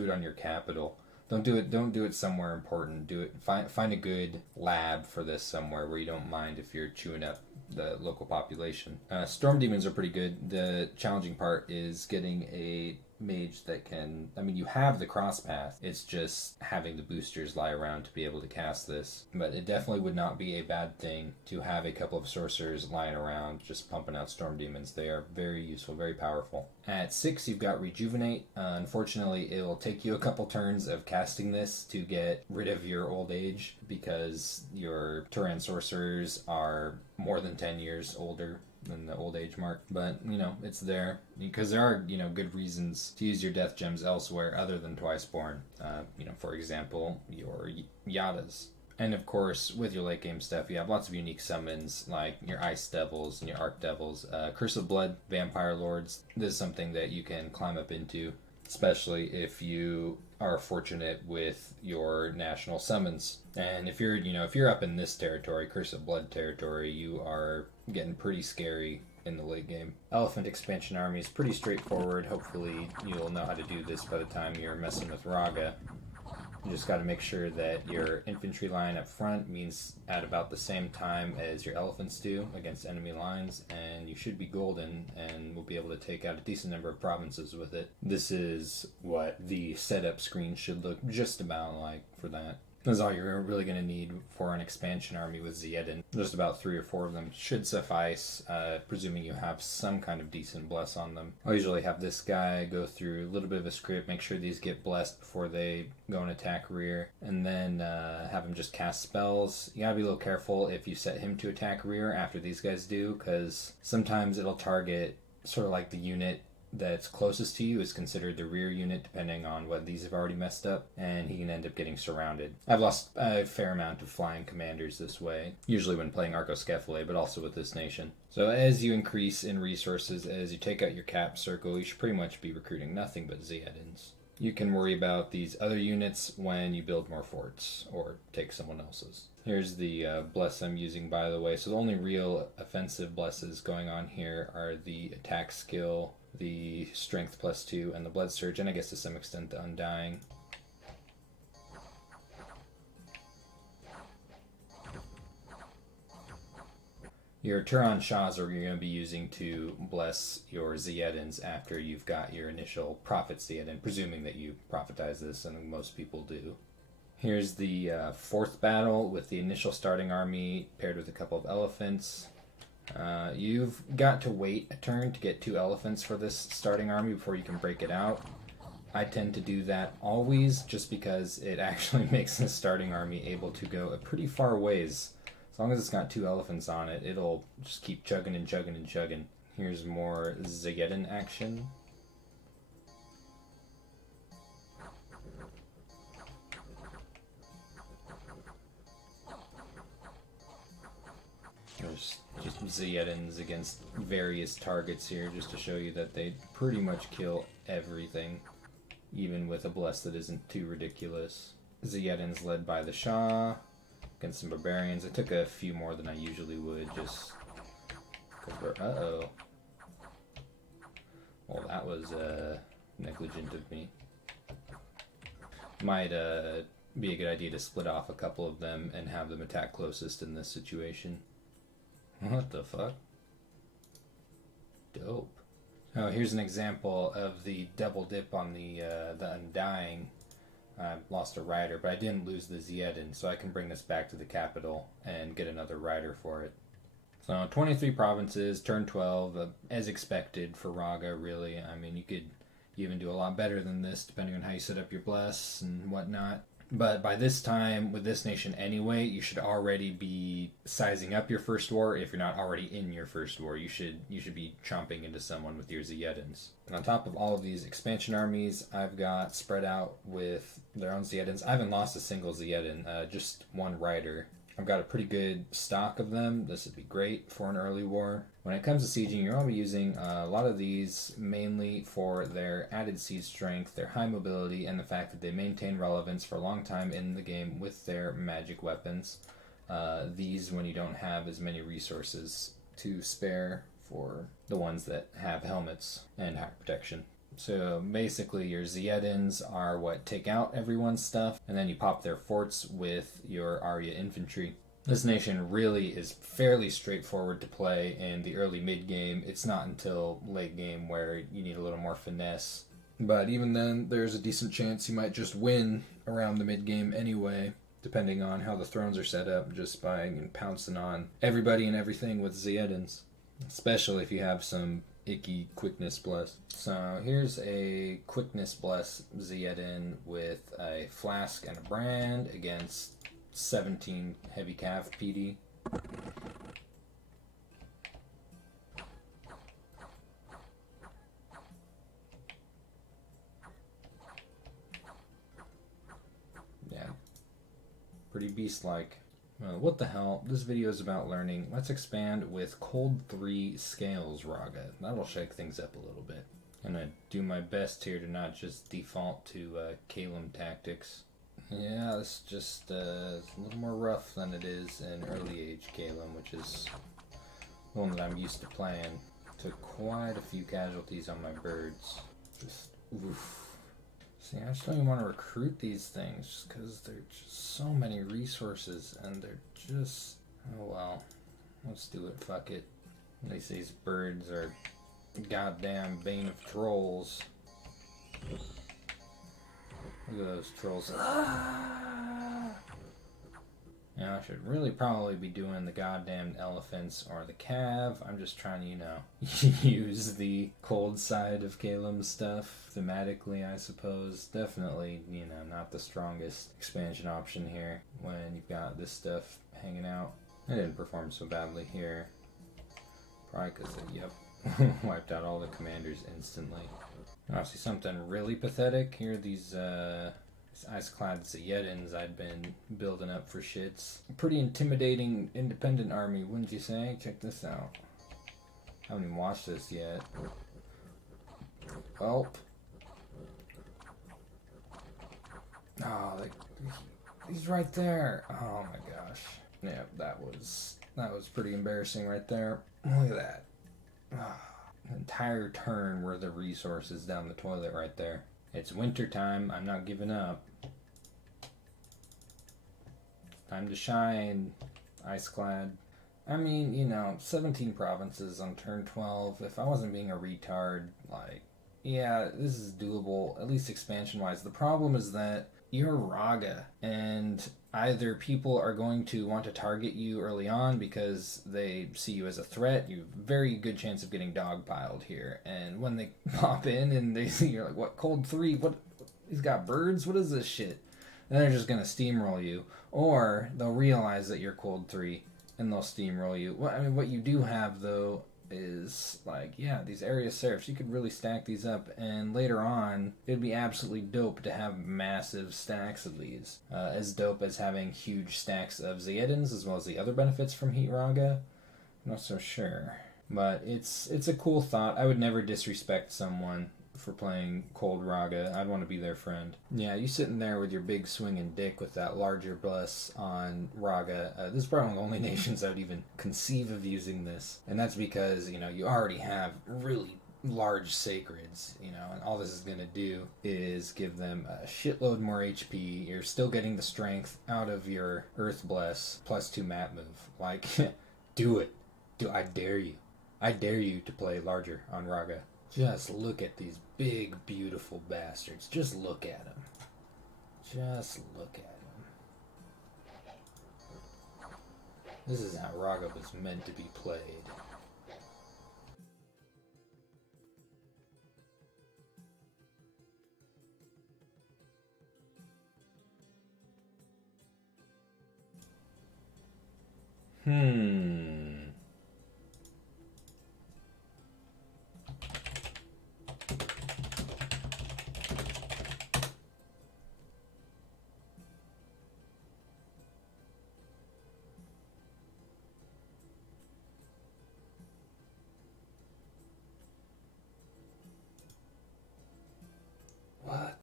on your capital. Don't do it somewhere important. Find a good lab for this somewhere where you don't mind if you're chewing up the local population. Storm demons are pretty good. The challenging part is getting a mage that can, you have the cross path, it's just having the boosters lie around to be able to cast this. But it definitely would not be a bad thing to have a couple of sorcerers lying around just pumping out storm demons. They are very useful, very powerful. At 6, you've got Rejuvenate. Unfortunately, it'll take you a couple turns of casting this to get rid of your old age, because your Turan sorcerers are more than 10 years older than the old age mark. But it's there because there are good reasons to use your death gems elsewhere other than twice born. For example, your Yadas. And of course, with your late game stuff, you have lots of unique summons like your Ice Devils and your Arc Devils. Curse of Blood, Vampire Lords. This is something that you can climb up into, especially if you are fortunate with your national summons. And if you're up in this territory, Curse of Blood territory, you are getting pretty scary in the late game. Elephant expansion army is pretty straightforward. Hopefully you'll know how to do this by the time you're messing with Ragha. You just got to make sure that your infantry line up front means at about the same time as your elephants do against enemy lines, and you should be golden and will be able to take out a decent number of provinces with it. This is what the setup screen should look just about like for that. That's all you're really going to need for an expansion army with Ziedin. Just about 3 or 4 of them should suffice, presuming you have some kind of decent bless on them. I'll usually have this guy go through a little bit of a script, make sure these get blessed before they go and attack rear, and then have him just cast spells. You gotta be a little careful if you set him to attack rear after these guys do, because sometimes it'll target sort of like the unit that's closest to you is considered the rear unit, depending on what these have already messed up, and he can end up getting surrounded. I've lost a fair amount of flying commanders this way, usually when playing Arcoscephalae, but also with this nation. So as you increase in resources, as you take out your cap circle, you should pretty much be recruiting nothing but Ziedins. You can worry about these other units when you build more forts, or take someone else's. Here's the bless I'm using, by the way. So the only real offensive blesses going on here are the attack skill, the strength +2, and the blood surge, and I guess to some extent the undying. Your Turan Shahs are you're going to be using to bless your Ziedins after you've got your initial Prophet Ziedin, presuming that you prophetize this, and most people do. Here's the 4th battle with the initial starting army paired with a couple of elephants. You've got to wait a turn to get 2 elephants for this starting army before you can break it out. I tend to do that always just because it actually makes the starting army able to go a pretty far ways. As long as it's got 2 elephants on it, it'll just keep chugging and chugging and chugging. Here's more Zageddon action. There's just Zageddons against various targets here just to show you that they pretty much kill everything, even with a bless that isn't too ridiculous. Zageddons led by the Shah against some barbarians. I took a few more than I usually would just because we're... Uh-oh. Well, that was negligent of me. Might be a good idea to split off a couple of them and have them attack closest in this situation. What the fuck? Dope. Oh, here's an example of the double dip on the Undying. I lost a rider, but I didn't lose the Zageddon, so I can bring this back to the capital and get another rider for it. So 23 provinces, turn 12, as expected for Ragha, really. I mean, you could even do a lot better than this, depending on how you set up your bless and whatnot. But by this time, with this nation anyway, you should already be sizing up your first war. If you're not already in your first war, you should be chomping into someone with your Zageddons. And on top of all of these expansion armies, I've got spread out with their own Zageddons. I haven't lost a single Zageddon, just one rider. I've got a pretty good stock of them. This would be great for an early war. When it comes to sieging, you're going to be using a lot of these mainly for their added siege strength, their high mobility, and the fact that they maintain relevance for a long time in the game with their magic weapons. These when you don't have as many resources to spare for the ones that have helmets and high protection. So basically your Zageddons are what take out everyone's stuff, and then you pop their forts with your Arya infantry. This nation really is fairly straightforward to play in the early mid-game. It's not until late game where you need a little more finesse. But even then, there's a decent chance you might just win around the mid-game anyway, depending on how the thrones are set up, just by pouncing on everybody and everything with Zageddons. Especially if you have some icky quickness bless. So here's a quickness bless Zageddon with a flask and a brand against 17 heavy cav PD. Yeah, pretty beast-like. What the hell? This video is about learning. Let's expand with Cold 3 Scales Ragha. That'll shake things up a little bit. I'm gonna do my best here to not just default to Calum tactics. Yeah, this just a little more rough than it is in early age Calum, which is the one that I'm used to playing. Took quite a few casualties on my birds. Just oof. See, I just don't even want to recruit these things just because they're just so many resources and they're just... Oh well, let's do it, fuck it. At least these birds are goddamn bane of trolls. Look at those trolls. Now, I should really probably be doing the goddamn elephants or the cav. I'm just trying to, you know, use the cold side of Calum's stuff thematically, I suppose. Definitely, you know, not the strongest expansion option here when you've got this stuff hanging out. I didn't perform so badly here. Probably because, yep, wiped out all the commanders instantly. Oh, see something really pathetic? Here are these ice-clad Zageddons I'd been building up for shits. A pretty intimidating independent army, wouldn't you say? Check this out. I haven't even watched this yet. Oh. Oh, he's right there. Oh my gosh. Yeah, that was pretty embarrassing right there. Look at that. Oh, an entire turn worth of resources down the toilet right there. It's winter time. I'm not giving up. Time to shine, Iceclad. I mean, you know, 17 provinces on turn 12. If I wasn't being a retard, like, yeah, this is doable, at least expansion-wise. The problem is that you're Ragha, and Either people are going to want to target you early on because they see you as a threat. You have a very good chance of getting dogpiled here. And when they pop in and they see you're like, what, cold 3? What? He's got birds? What is this shit? And they're just going to steamroll you. Or they'll realize that you're cold 3 and they'll steamroll you. Well, I mean, what you do have, though, is like, yeah, these area seraphs, you could really stack these up, and later on it'd be absolutely dope to have massive stacks of these, as dope as having huge stacks of Zeidans as well as the other benefits from Heat Ragha. I'm not so sure, but it's a cool thought. I would never disrespect someone for playing Cold Ragha. I'd want to be their friend. Yeah, you sitting there with your big swinging dick with that larger bless on Ragha. This is probably one of the only nations I would even conceive of using this. And that's because, you know, you already have really large sacreds, you know, and all this is going to do is give them a shitload more HP. You're still getting the strength out of your Earth Bless plus 2 map move. Like, do it. I dare you. I dare you to play larger on Ragha. Just look at these big, beautiful bastards. Just look at them. Just look at them. This is how Ragha was meant to be played.